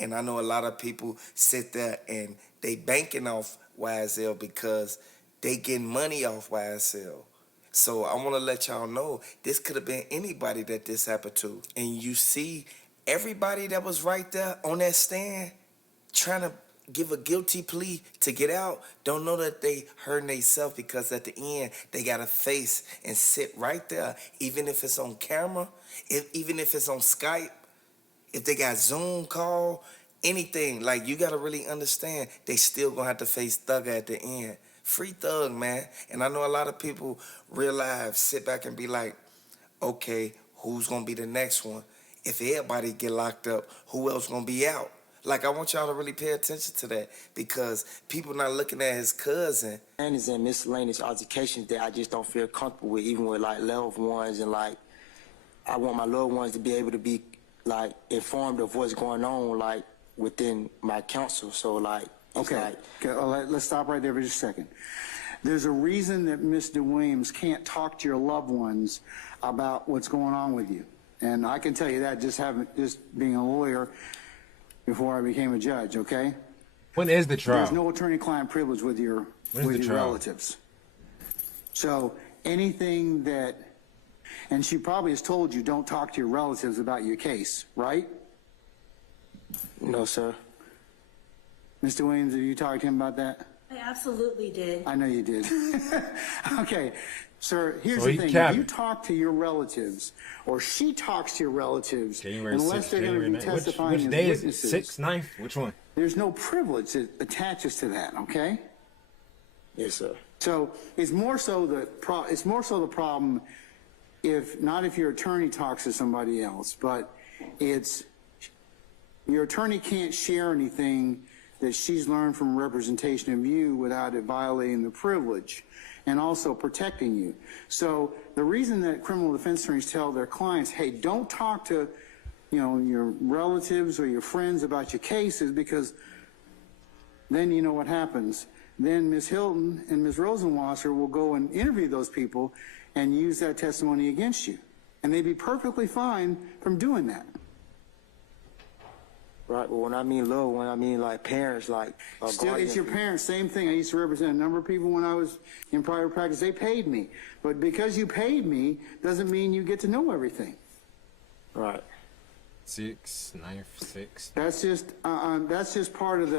And I know a lot of people sit there and they banking off YSL because they getting money off YSL. So I want to let y'all know this could have been anybody that this happened to. And you see everybody that was right there on that stand trying to give a guilty plea to get out, don't know that they hurting themselves, because at the end they gotta face and sit right there, even if it's on camera, even if it's on Skype, if they got Zoom call, anything. Like, you gotta really understand they still gonna have to face Thugger at the end. Free Thug, man. And I know a lot of people realize, sit back and be like, okay, who's gonna be the next one? If everybody get locked up, who else gonna be out? Like, I want y'all to really pay attention to that, because people not looking at his cousin. And is in miscellaneous altercations that I just don't feel comfortable with, even with like loved ones, and like I want my loved ones to be able to be like informed of what's going on, like within my counsel. So like, okay, let's stop right there for just a second. There's a reason that Mr. Williams can't talk to your loved ones about what's going on with you, and I can tell you that just being a lawyer before I became a judge. Okay. When is the trial? There's no attorney-client privilege with your relatives. So anything that, and she probably has told you, don't talk to your relatives about your case, right? No, sir. Mr. Williams, have you talked to him about that? I absolutely did. I know you did. Okay, sir, here's the thing. If you talk to your relatives, or she talks to your relatives, unless they're going to be testifying as witnesses. 6th, 9th? Which one? There's no privilege that attaches to that, okay? Yes, sir. So it's more so the problem if your attorney talks to somebody else, but it's your attorney can't share anything that she's learned from representation of you without it violating the privilege and also protecting you. So the reason that criminal defense attorneys tell their clients, hey, don't talk to your relatives or your friends about your case is because then you know what happens. Then Ms. Hilton and Ms. Rosenwasser will go and interview those people and use that testimony against you. And they'd be perfectly fine from doing that. Right, but when I mean loved one, I mean like parents, like still, it's your parents, same thing. I used to represent a number of people when I was in private practice. They paid me. But because you paid me doesn't mean you get to know everything. Right. 6th, 9th, 6th. That's just part of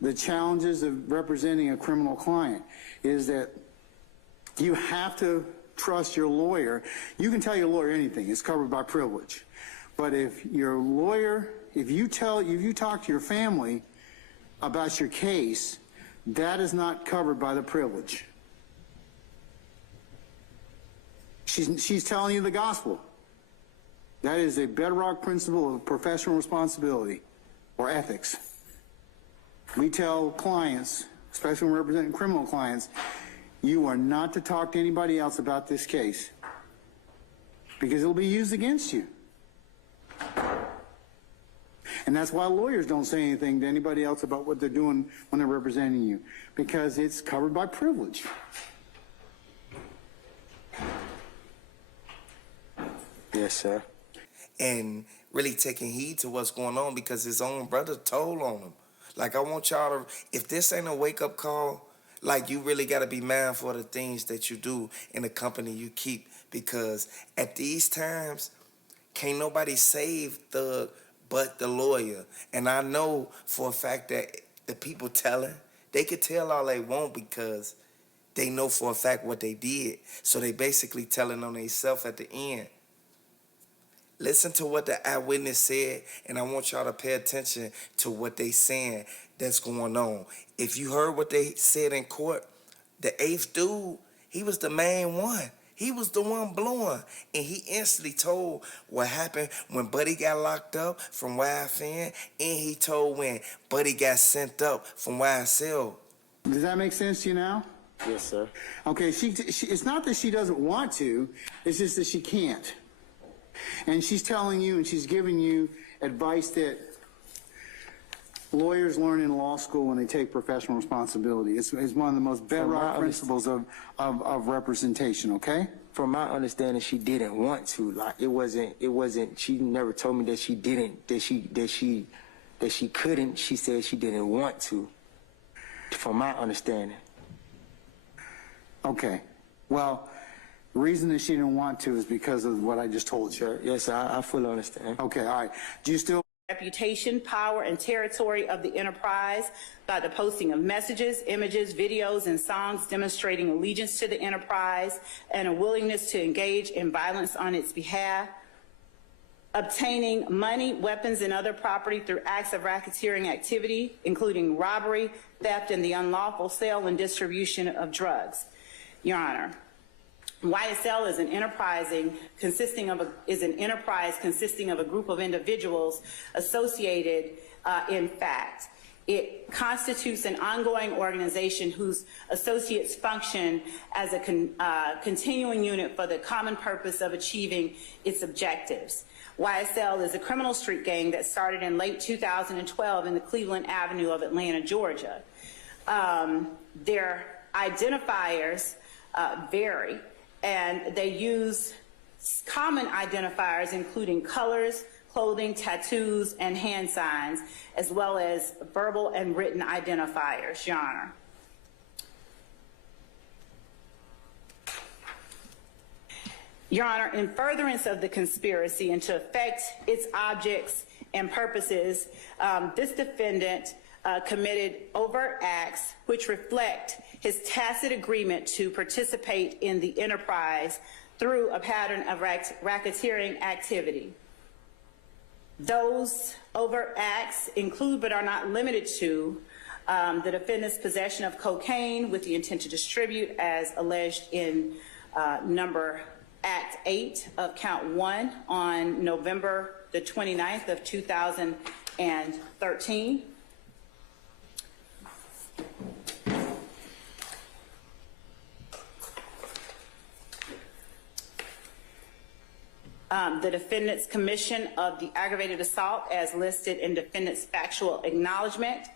the challenges of representing a criminal client, is that you have to trust your lawyer. You can tell your lawyer anything. It's covered by privilege. But if your lawyer, if you talk to your family about your case, that is not covered by the privilege. She's telling you the gospel. That is a bedrock principle of professional responsibility or ethics. We tell clients, especially when representing criminal clients, you are not to talk to anybody else about this case because it'll be used against you. And that's why lawyers don't say anything to anybody else about what they're doing when they're representing you, because it's covered by privilege. Yes, sir. And really taking heed to what's going on, because his own brother told on him. Like, I want y'all to, if this ain't a wake-up call, like, you really got to be mindful of the things that you do in the company you keep, because at these times, can't nobody save Thug but the lawyer. And I know for a fact that the people telling, they could tell all they want because they know for a fact what they did. So they basically telling on themselves at the end. Listen to what the eyewitness said, and I want y'all to pay attention to what they saying that's going on. If you heard what they said in court, the 8th dude, he was the main one. He was the one blowing, and he instantly told what happened when Buddy got locked up from YFN, and he told when Buddy got sent up from YSL. Does that make sense to you now? Yes, sir. Okay, it's not that she doesn't want to, it's just that she can't. And she's telling you and she's giving you advice that lawyers learn in law school when they take professional responcy. It's one of the most bedrock principles of representation, okay? From my understanding, she didn't want to. Like, it wasn't, she never told me that she didn't, that she that she couldn't. She said she didn't want to, from my understanding. Okay. Well, the reason that she didn't want to is because of what I just told you. Sure. Yes, I fully understand. Okay, all right. Do you still Reputation, power, and territory of the enterprise by the posting of messages, images, videos, and songs demonstrating allegiance to the enterprise and a willingness to engage in violence on its behalf, obtaining money, weapons, and other property through acts of racketeering activity, including robbery, theft, and the unlawful sale and distribution of drugs. Your Honor, YSL is an enterprise consisting of a group of individuals associated in fact. It constitutes an ongoing organization whose associates function as a continuing unit for the common purpose of achieving its objectives. YSL is a criminal street gang that started in late 2012 in the Cleveland Avenue of Atlanta, Georgia. Their identifiers vary, and they use common identifiers including colors, clothing, tattoos, and hand signs, as well as verbal and written identifiers, Your Honor. Your Honor, in furtherance of the conspiracy and to effect its objects and purposes, this defendant committed overt acts which reflect his tacit agreement to participate in the enterprise through a pattern of racketeering activity. Those overt acts include but are not limited to the defendant's possession of cocaine with the intent to distribute as alleged in Act 8 of Count 1 on November the 29th of 2013. The defendant's commission of the aggravated assault as listed in defendant's factual acknowledgement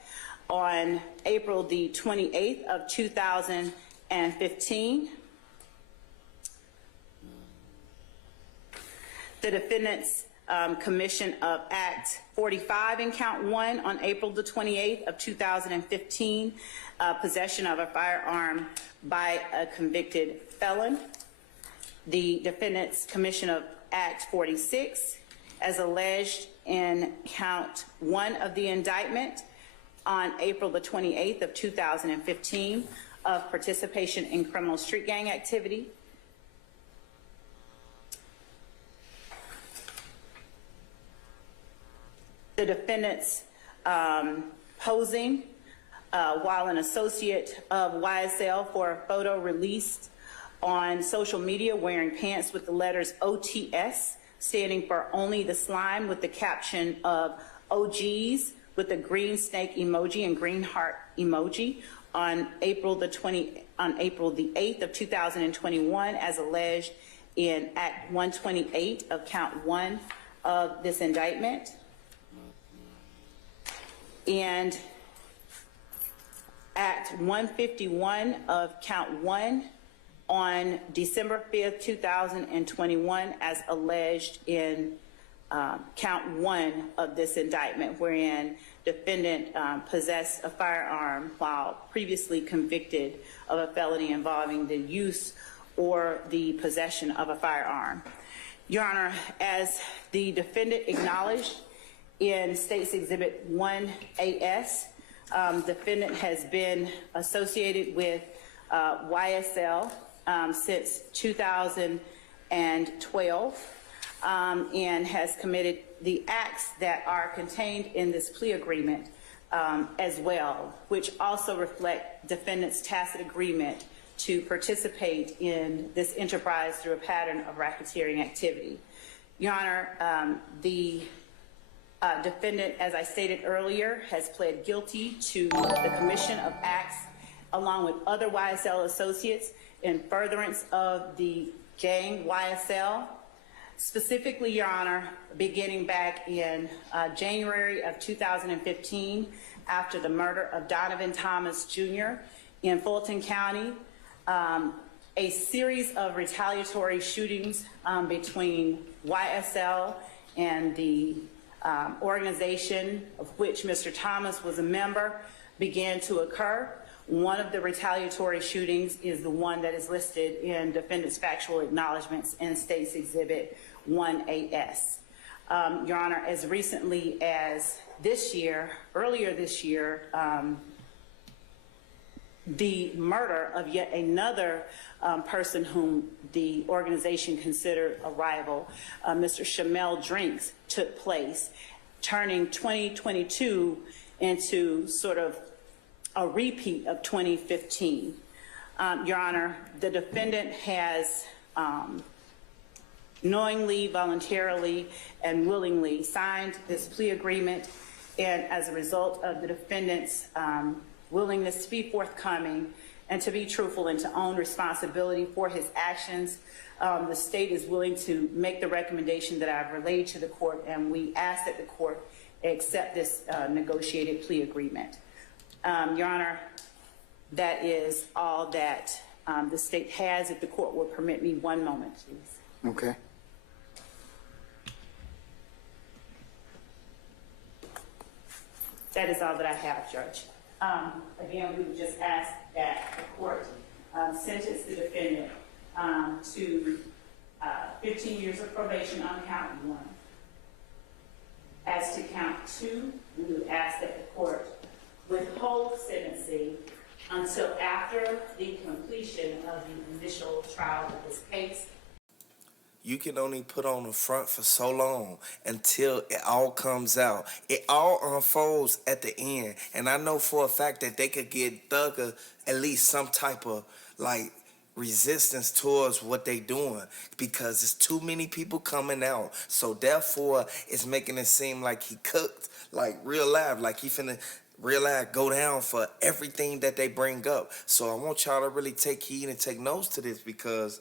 on April the 28th of 2015. The defendant's commission of Act 45 in Count 1 on April the 28th of 2015, possession of a firearm by a convicted felon. The defendant's commission of Act 46, as alleged in Count 1 of the indictment on April the 28th of 2015 of participation in criminal street gang activity. The defendant's posing while an associate of YSL for a photo released on social media wearing pants with the letters OTS, standing for Only the Slime, with the caption of OGs with the green snake emoji and green heart emoji on April the 8th of 2021, as alleged in Act 128 of Count 1 of this indictment. And Act 151 of Count 1 on December 5th, 2021, as alleged in Count 1 of this indictment, wherein defendant possessed a firearm while previously convicted of a felony involving the use or the possession of a firearm. Your Honor, as the defendant acknowledged in State's Exhibit 1AS, defendant has been associated with YSL since 2012 and has committed the acts that are contained in this plea agreement as well, which also reflect defendant's tacit agreement to participate in this enterprise through a pattern of racketeering activity. Your Honor, the defendant, as I stated earlier, has pled guilty to the commission of acts along with other YSL associates in furtherance of the gang YSL. Specifically, Your Honor, beginning back in January of 2015, after the murder of Donovan Thomas Jr. in Fulton County, a series of retaliatory shootings between YSL and the organization of which Mr. Thomas was a member began to occur. One of the retaliatory shootings is the one that is listed in defendant's factual acknowledgments in State's Exhibit 1AS. Your Honor, as recently as this year, earlier this year, the murder of yet another person whom the organization considered a rival, Mr. Shamel Drinks, took place, turning 2022 into sort of a repeat of 2015. Your Honor, the defendant has knowingly, voluntarily, and willingly signed this plea agreement, and as a result of the defendant's willingness to be forthcoming and to be truthful and to own responsibility for his actions, the state is willing to make the recommendation that I've relayed to the court, and we ask that the court accept this negotiated plea agreement. Your Honor, that is all that the state has. If the court will permit me one moment, please. Okay. That is all that I have, Judge. Again, we would just ask that the court sentence the defendant to 15 years of probation on count 1. As to count 2, we would ask that the court withhold sentencing until after the completion of the initial trial of this case. You can only put on the front for so long until it all comes out. It all unfolds at the end. And I know for a fact that they could get Thugger at least some type of, like, resistance towards what they doing, because there's too many people coming out. So therefore, it's making it seem like he cooked, like real live, like he finna real life go down for everything that they bring up. So I want y'all to really take heed and take notes to this, because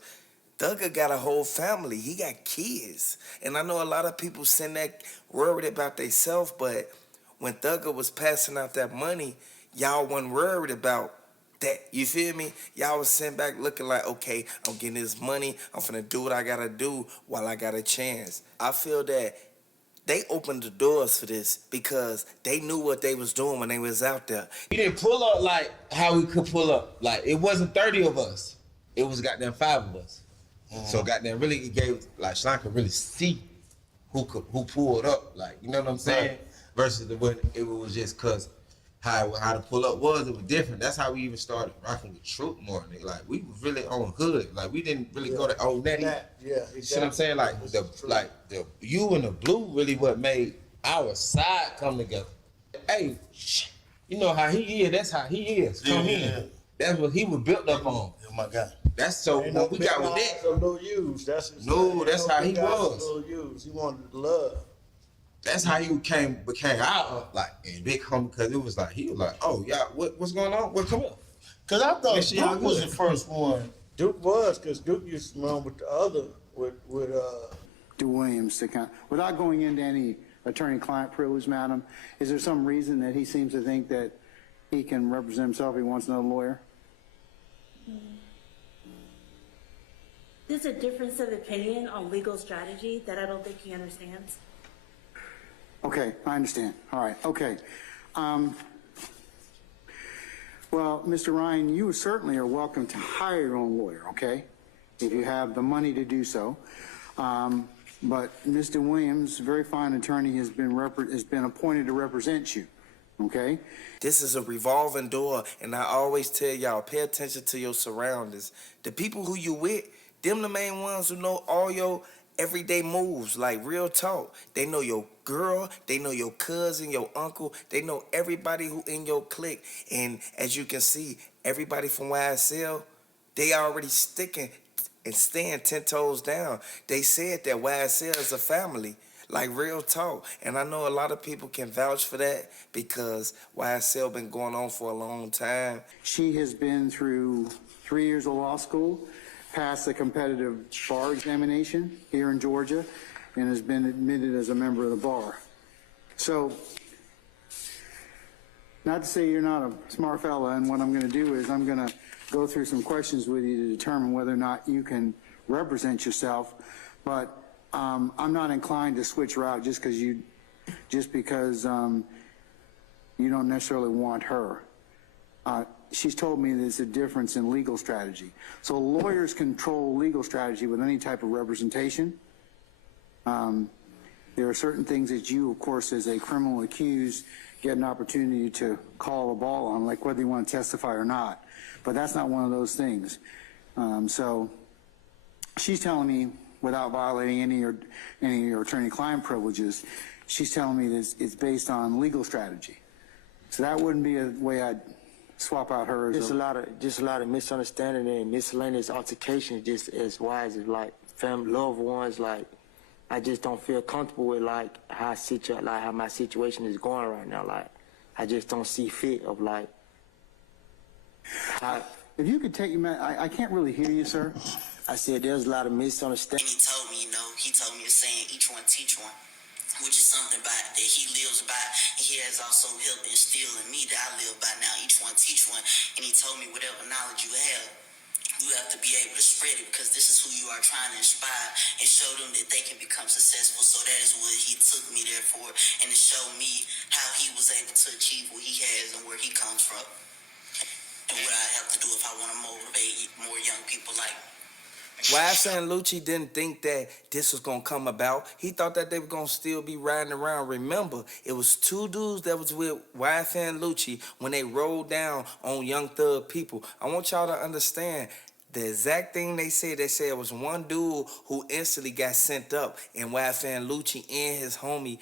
Thugger got a whole family. He got kids. And I know a lot of people send that worried about themselves, but when Thugger was passing out that money, y'all wasn't worried about that. You feel me? Y'all was sitting back looking like, okay, I'm getting this money. I'm finna do what I gotta do while I got a chance. I feel that they opened the doors for this because they knew what they was doing when they was out there. We didn't pull up like how we could pull up. Like, it wasn't 30 of us. It was goddamn 5 of us. So goddamn really it gave, like, Shlon could really see who pulled up. Like, you know what I'm saying? Right. Versus when it was just cause how the pull up was, it was different. That's how we even started rocking with Troop more. Nigga. Like, we was really on hood. Like, we didn't really go to Old Nettie. Yeah, exactly. See what I'm saying? Like the you and the blue really what made our side come together. Hey, you know how he is. That's how he is. Come in. That's what he was built up on. Oh my God. That's so ain't what no we got with that. So no use. That's that's how he was. No use. He wanted love. That's how he became our like and big homie, because it was like he was like, oh yeah, what's going on? What come up? Cause I thought Duke was the first one. Duke was, cause Duke used to run with the other with Do Williams to count without going into any attorney-client privilege, madam. Is there some reason that he seems to think that he can represent himself? He wants another lawyer. There's a difference of opinion on legal strategy that I don't think he understands. Okay, I understand. All right, okay. Well, Mr. Ryan, you certainly are welcome to hire your own lawyer, okay, if you have the money to do so. But Mr. Williams, a very fine attorney, has been appointed to represent you, okay? This is a revolving door, and I always tell y'all, pay attention to your surroundings. The people who you with, them the main ones who know all your everyday moves, like real talk. They know your girl, they know your cousin, your uncle, they know everybody who in your clique. And as you can see, everybody from YSL, they already sticking and staying 10 toes down. They said that YSL is a family, like real talk. And I know a lot of people can vouch for that because YSL been going on for a long time. She has been through 3 years of law school, passed the competitive bar examination here in Georgia, and has been admitted as a member of the bar. So, not to say you're not a smart fella, and what I'm going to do is I'm going to go through some questions with you to determine whether or not you can represent yourself, but I'm not inclined to switch route just because you just because you don't necessarily want her. She's told me there's a difference in legal strategy. So lawyers control legal strategy with any type of representation. There are certain things that you, of course, as a criminal accused, get an opportunity to call a ball on, like whether you want to testify or not. But that's not one of those things. So she's telling me, without violating any of your attorney-client privileges, she's telling me that it's based on legal strategy. So that wouldn't be a way I'd swap out her as Just a lot of misunderstanding and miscellaneous altercations, just as wise as like family, loved ones. Like, I just don't feel comfortable with like how my situation is going right now. Like, I just don't see fit of like how. If you could take I can't really hear you, sir. I said there's a lot of misunderstanding. And he told me, he told me a saying, each one teach one, which is something that he lives by. And he has also helped instill in me that I live by now, each one teach one. And he told me whatever knowledge you have to be able to spread it, because this is who you are trying to inspire and show them that they can become successful. So that is what he took me there for, and to show me how he was able to achieve what he has and where he comes from. And what I have to do if I want to motivate more young people like me. YFN Lucci didn't think that this was going to come about. He thought that they were going to still be riding around. Remember, it was two dudes that was with YFN Lucci when they rolled down on Young Thug people. I want y'all to understand the exact thing they said. They said it was one dude who instantly got sent up, and YFN Lucci and his homie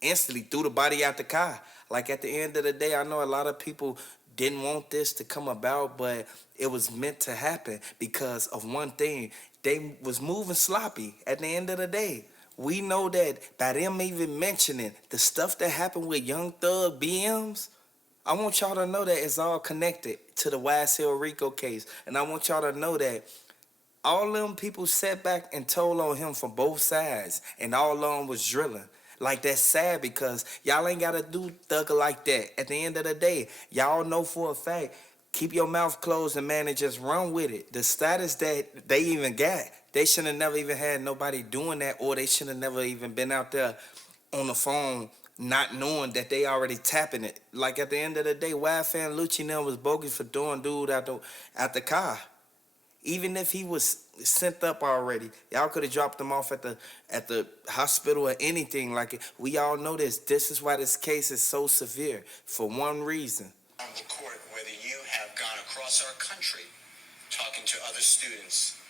instantly threw the body out the car. Like, at the end of the day, I know a lot of people didn't want this to come about, but it was meant to happen because of one thing. They was moving sloppy at the end of the day. We know that by them even mentioning the stuff that happened with Young Thug BMs, I want y'all to know that it's all connected to the YSL Rico case. And I want y'all to know that all them people sat back and told on him from both sides, and all of them was drilling. Like, that's sad because y'all ain't got to do thugger like that. At the end of the day, y'all know for a fact, keep your mouth closed and, man, and just run with it. The status that they even got, they should have never even had nobody doing that, or they should have never even been out there on the phone not knowing that they already tapping it. Like, at the end of the day, YFN Lucci now was bogus for doing dude out the car. Even if he was sent up already, y'all could have dropped him off at the hospital or anything. Like, we all know this. This is why this case is so severe, for one reason. On the court, whether you have gone across our country talking to other students,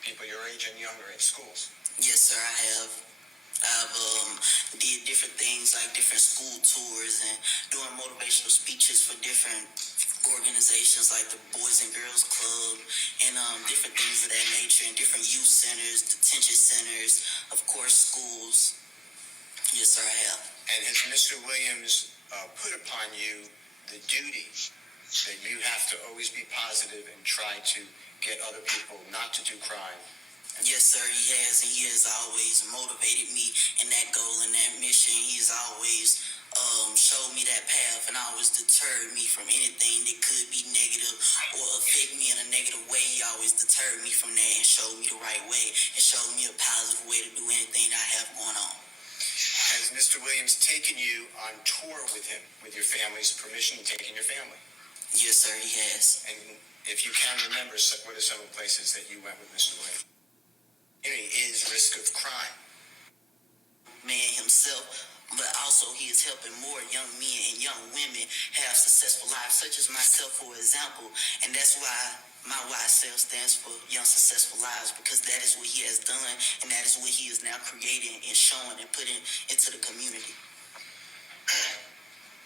people your age and younger at schools. Yes, sir, I have. I've did different things like different school tours and doing motivational speeches for different organizations like the Boys and Girls Club and different things of that nature, and different youth centers, detention centers, of course, schools. Yes, sir, I have. And has Mr. Williams put upon you the duty that you have to always be positive and try to get other people not to do crime? Yes, sir, he has, and he has always motivated me in that goal and that mission. He has always showed me that path and always deterred me from anything that could be negative or affect me in a negative way. He always deterred me from that and showed me the right way and showed me a positive way to do anything that I have going on. Has Mr. Williams taken you on tour with him, with your family's permission, taking your family? Yes, sir, he has. And if you can remember, what are some of the places that you went with Mr. Williams? Is risk of crime. Man himself, but also he is helping more young men and young women have successful lives, such as myself, for example. And that's why my YSL stands for Young Successful Lives, because that is what he has done, and that is what he is now creating and showing and putting into the community.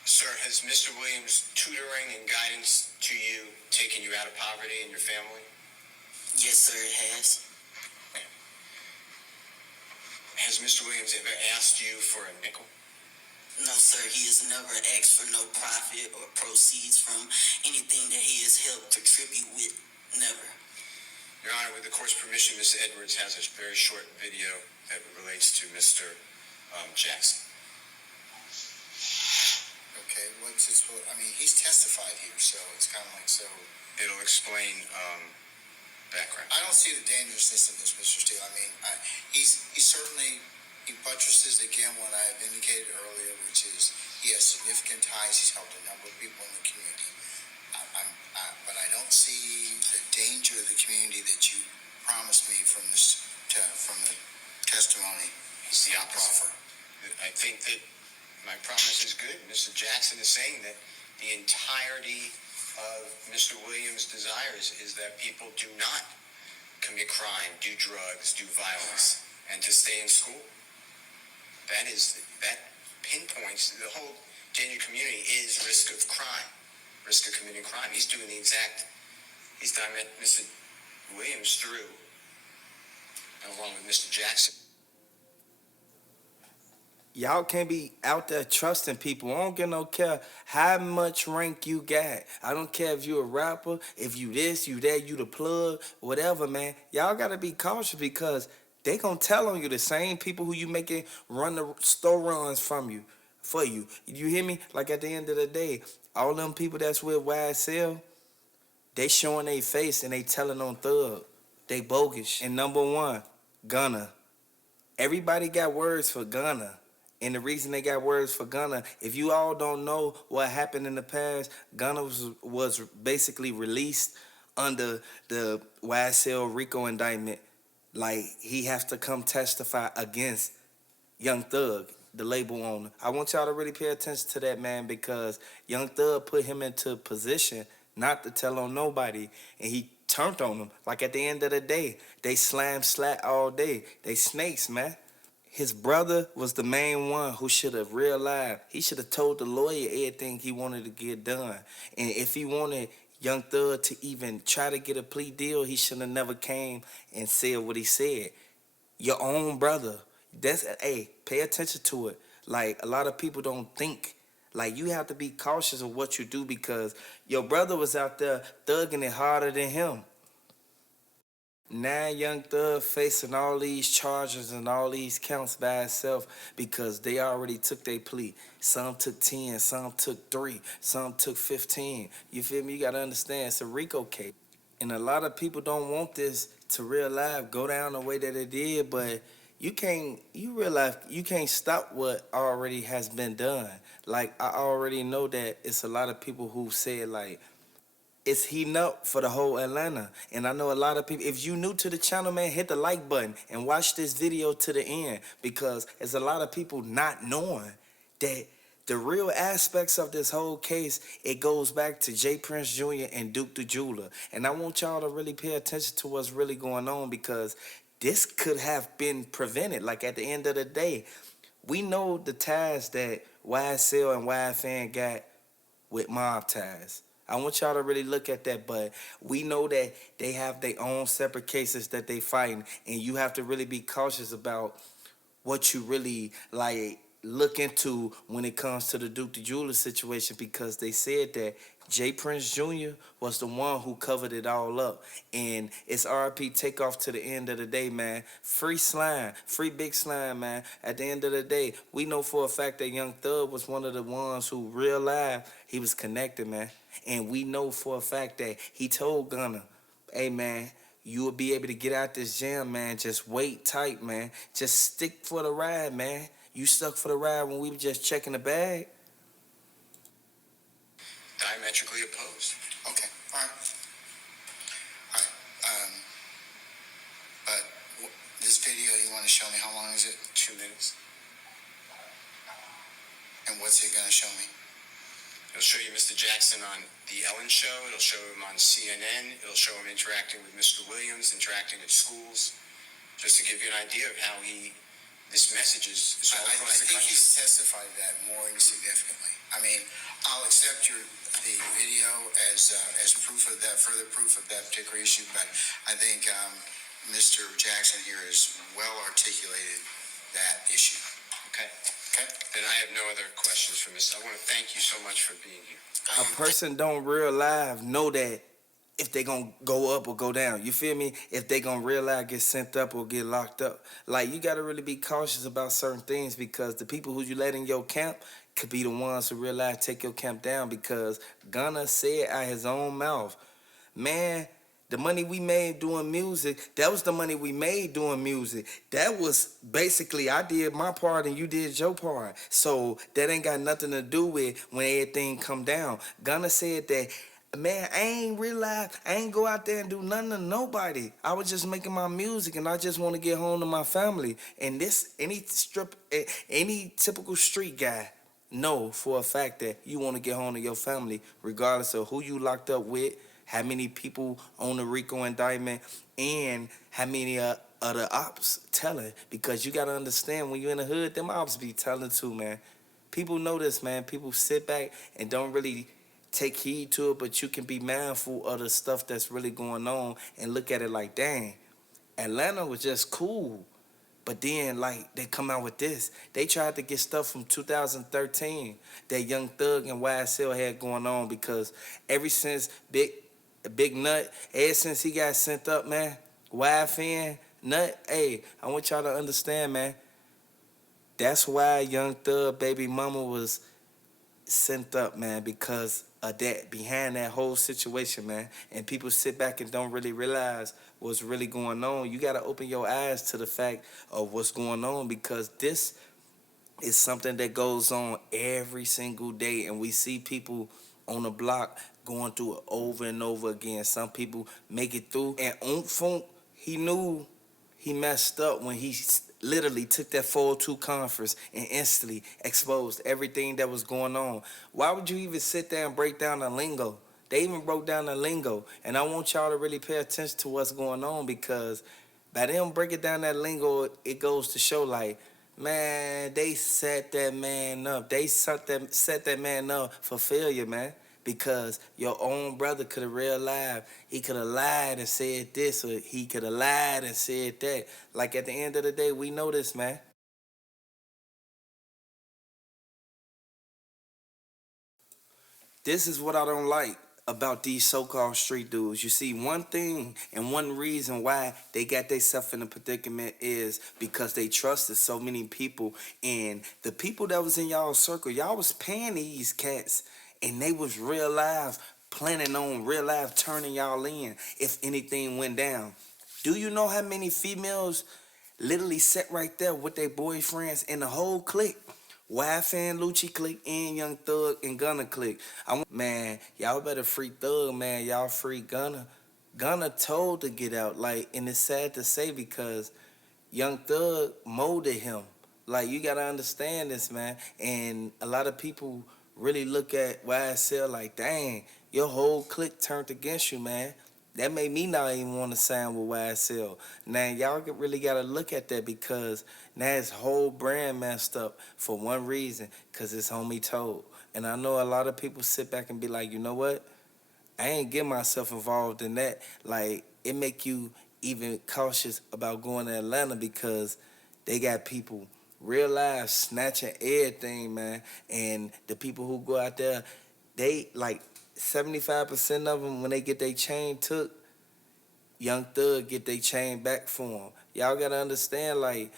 Sir, has Mr. Williams' tutoring and guidance to you taken you out of poverty and your family? Yes, sir, it has. Has Mr. Williams ever asked you for a nickel? No, sir, he has never asked for no profit or proceeds from anything that he has helped contribute with. Never. Your Honor, with the court's permission, Ms. Edwards has a very short video that relates to Mr. Jackson. Okay, what's it supposed? I mean, he's testified here, so it's kind of like so. It'll explain background. I don't see the dangerousness of this, Mr. Steele. I mean, he's certainly he buttresses again what I have indicated earlier, which is he has significant ties. He's helped a number of people in the community. But I don't see the danger of the community that you promised me from from the testimony. It's the opposite. I think that my promise is good. Mr. Jackson is saying that the entirety of Mr. Williams' desires is that people do not commit crime, do drugs, do violence, and to stay in school. That pinpoints the whole JNU community is risk of crime, risk of committing crime. He's done Mr. Williams through, along with Mr. Jackson. Y'all can't be out there trusting people. I don't care how much rank you got. I don't care if you a rapper, if you this, you that, you the plug, whatever, man. Y'all gotta be cautious because they gonna tell on you. The same people who you making run the store runs for you. You hear me? Like at the end of the day, all them people that's with YSL, they showing their face and they telling on Thug. They bogus. And number one, Gunna. Everybody got words for Gunna. And the reason they got words for Gunna, if you all don't know what happened in the past, Gunna was basically released under the YSL Rico indictment. Like, he has to come testify against Young Thug, the label owner. I want y'all to really pay attention to that, man, because Young Thug put him into position not to tell on nobody, and he turned on them. Like, at the end of the day, they slat all day. They snakes, man. His brother was the main one who should have realized. He should have told the lawyer everything he wanted to get done. And if he wanted Young Thug to even try to get a plea deal, he should have never came and said what he said. Your own brother. Hey, pay attention to it. Like, a lot of people don't think. Like, you have to be cautious of what you do because your brother was out there thugging it harder than him. Now Young Thug facing all these charges and all these counts by himself because they already took their plea. Some took 10, some took 3, some took 15. You feel me? You gotta understand, it's a Rico case. And a lot of people don't want this to real life go down the way that it did, but you realize you can't stop what already has been done. Like, I already know that it's a lot of people who said, like, it's heating up for the whole Atlanta. And I know a lot of people, if you new to the channel, man, hit the like button and watch this video to the end because there's a lot of people not knowing that the real aspects of this whole case, it goes back to J. Prince Jr. and Duke the Jeweler. And I want y'all to really pay attention to what's really going on because this could have been prevented. Like, at the end of the day, we know the ties that YSL and YFN got with MobTies. I want y'all to really look at that, but we know that they have their own separate cases that they fighting, and you have to really be cautious about what you really like look into when it comes to the Duke the Jeweler situation because they said that J. Prince Jr. was the one who covered it all up. And it's RP Takeoff to the end of the day, man. Free Slime. Free Big Slime, man. At the end of the day, we know for a fact that Young Thug was one of the ones who real life, he was connected, man. And we know for a fact that he told Gunna, hey, man, you will be able to get out this jam, man. Just wait tight, man. Just stick for the ride, man. You stuck for the ride when we were just checking the bag. Diametrically opposed. Okay, all right. But this video, you want to show me, how long is it? 2 minutes. And what's it going to show me? It'll show you Mr. Jackson on The Ellen Show. It'll show him on CNN. It'll show him interacting with Mr. Williams, interacting at schools, just to give you an idea of how this message is all across the country. I think he's testified that more significantly. I mean, I'll accept the video as proof of that, further proof of that particular issue, but I think Mr. Jackson here has well articulated that issue. Okay. Okay. Then I have no other questions for Mr. I want to thank you so much for being here. A person don't real life know that if they gonna go up or go down. You feel me? If they gonna real life get sent up or get locked up. Like, you gotta really be cautious about certain things because the people who you let in your camp could be the ones who real life take your camp down because Gunna said out his own mouth, man, The money we made doing music, that was the money we made doing music. That was basically, I did my part and you did your part. So that ain't got nothing to do with when everything come down. Gunna said that, man, I ain't realize, I ain't go out there and do nothing to nobody. I was just making my music and I just want to get home to my family. And this, any typical street guy know for a fact that you want to get home to your family, regardless of who you locked up with, how many people on the Rico indictment, and how many of the ops telling. Because you got to understand, when you're in the hood, them ops be telling too, man. People know this, man. People sit back and don't really take heed to it, but you can be mindful of the stuff that's really going on and look at it like, dang, Atlanta was just cool. But then, like, they come out with this. They tried to get stuff from 2013 that Young Thug and YSL had going on, because ever since Big Nut, ever since he got sent up, man, YFN, Nut, hey, I want y'all to understand, man, that's why Young Thug baby mama was sent up, man, because of that, behind that whole situation, man. And people sit back and don't really realize what's really going on. You got to open your eyes to the fact of what's going on, because this is something that goes on every single day, and we see people on the block going through it over and over again. Some people make it through, and Funk, he knew he messed up when he literally took that 402 conference and instantly exposed everything that was going on. Why would you even sit there and break down the lingo? They even broke down the lingo, and I want y'all to really pay attention to what's going on, because by them breaking down that lingo, it goes to show, like, man, they set that man up. They set that man up for failure, man. Because your own brother could have realized, he could have lied and said this, or he could have lied and said that. Like, at the end of the day, we know this, man. This is what I don't like about these so-called street dudes. You see, one thing and one reason why they got themselves in a predicament is because they trusted so many people, and the people that was in y'all circle, y'all was paying these cats, and they was real live, planning on real live turning y'all in if anything went down. Do you know how many females literally sat right there with their boyfriends in the whole clique? YFN, Lucci clique, and Young Thug and Gunna clique. Man, y'all better free Thug, man. Y'all free Gunna. Gunna told to get out, like, and it's sad to say, because Young Thug molded him. Like, you gotta understand this, man. And a lot of people really look at YSL like, dang, your whole clique turned against you, man. That made me not even want to sign with YSL. Now, y'all really got to look at that, because now his whole brand messed up for one reason, because his homie told. And I know a lot of people sit back and be like, you know what? I ain't get myself involved in that. Like, it make you even cautious about going to Atlanta, because they got people real life snatching everything, man. And the people who go out there, they like 75% of them, when they get their chain took, Young Thug get their chain back for them. Y'all gotta understand, like,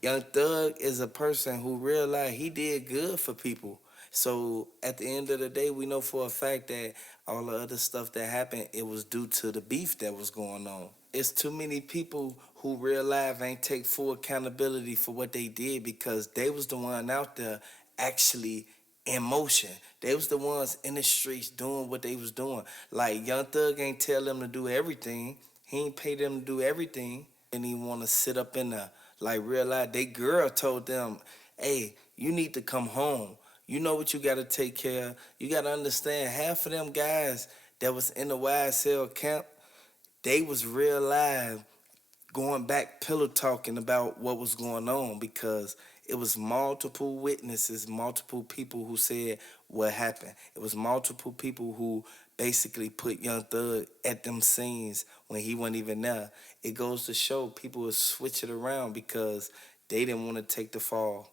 Young Thug is a person who realized he did good for people. So at the end of the day, we know for a fact that all the other stuff that happened, it was due to the beef that was going on. It's too many people who real life ain't take full accountability for what they did, because they was the one out there actually in motion. They was the ones in the streets doing what they was doing. Like, Young Thug ain't tell them to do everything. He ain't pay them to do everything. And he want to sit up in the, like, real life. They girl told them, hey, you need to come home. You know what you got to take care of. You got to understand, half of them guys that was in the YSL camp, they was real live going back pillow talking about what was going on, because it was multiple witnesses, multiple people who said what happened. It was multiple people who basically put Young Thug at them scenes when he wasn't even there. It goes to show people will switch it around because they didn't want to take the fall.